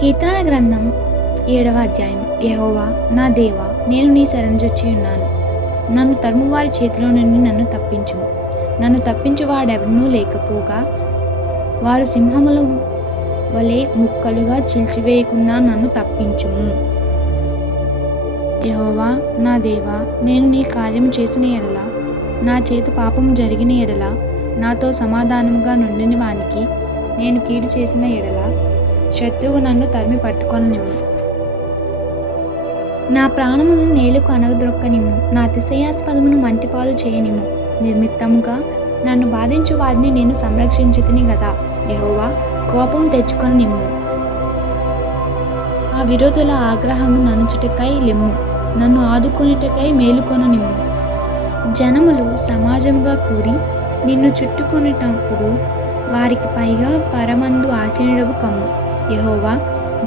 కీర్తనల గ్రంథం 7వ అధ్యాయం. యెహోవా నా దేవా, నేను నీ శరణుజొచ్చి ఉన్నాను. నన్ను తరుమువారి చేతిలో నుండి నన్ను తప్పించుము. నన్ను తప్పించువాడెవరునూ లేకపోగా వారు సింహముల వలె ముక్కలుగా చీల్చివేయకుండా నన్ను తప్పించుము. యెహోవా నా దేవా, నేను నీ కార్యము చేసిన ఎడల, నా చేత పాపము జరిగిన ఎడల, నాతో సమాధానముగా నుండిన వానికి నేను కీడు చేసిన ఎడల, శత్రువు నన్ను తరిమి పట్టుకొననిమ్ము. నా ప్రాణమును నేలకు అనగద్రొక్కనిమ్ము. నా అతిశయాస్పదమును మంటిపాలు చేయనిమ్ము. నిర్మిత్తముగా నన్ను బాధించు వారిని నేను సంరక్షించితిని గదా. యెహోవా, కోపం తెచ్చుకొననిమ్ము. ఆ విరోధుల ఆగ్రహము ననుచుటకై లెమ్ము. నన్ను ఆదుకొనుటకై మేలుకొననిమ్ము. జనములు సమాజముగా కూడి నిన్ను చుట్టుకొనుటప్పుడు వారికి పైగా పరమందు ఆసీనుడవు కమ్ము. యెహోవా,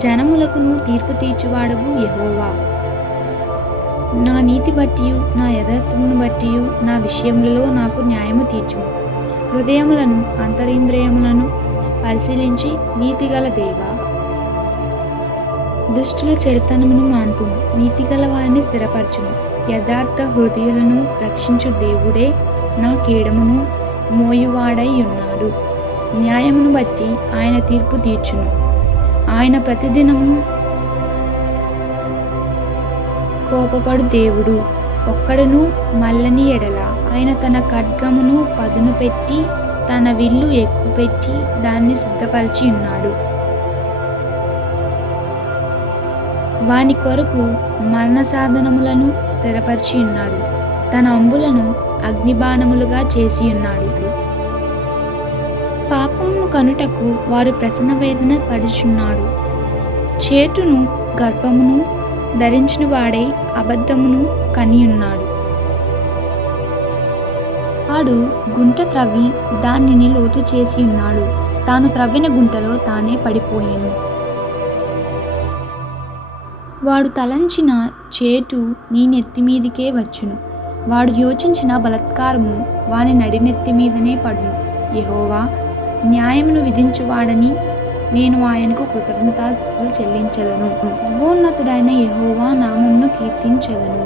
జనములకును తీర్పు తీర్చువాడవు యెహోవా. నా నీతి బట్టియు నా యథార్థమును బట్టియు నా విషయములలో నాకు న్యాయము తీర్చుము. హృదయములను అంతరింద్రియములను పరిశీలించి నీతిగల దేవా, దుష్టుల చెడుతనమును మాన్పుము. నీతిగల వారిని స్థిరపరచుము. యథార్థ హృదయులను రక్షించు దేవుడే నా కీడమును మోయువాడై ఉన్నాడు. న్యాయమును బట్టి ఆయన తీర్పు తీర్చును. ఆయన ప్రతిదినము కోపపడు దేవుడు. ఒక్కడును మల్లని ఎడల ఆయన తన ఖడ్గమును పదును పెట్టి తన విల్లు ఎక్కుపెట్టి దాన్ని సిద్ధపరిచి ఉన్నాడు. వాని కొరకు మరణ సాధనములను స్థిరపరిచి ఉన్నాడు. తన అంబులను అగ్నిబాణములుగా చేసి ఉన్నాడు. పాపమును కనుటకు వారు ప్రసన్న వేదన పడుచున్నాడు. చేటును గర్భమును ధరించిన వాడై అబద్ధమును కనియున్నాడు. వాడు గుంట త్రవ్వి దానిని లోతు చేసి ఉన్నాడు. తాను త్రవ్విన గుంటలో తానే పడిపోయాను. వాడు తలంచిన చేటు నీ నెత్తి మీదికే వచ్చును. వాడు యోచించిన బలాత్కారము వాని నడినెత్తి మీదనే పడును. యెహోవా, న్యాయమును విధించువాడని నేను ఆయనకు కృతజ్ఞతాస్తుతులు చెల్లించెదను. సర్వోన్నతుడైన యెహోవా నామమును కీర్తించెదను.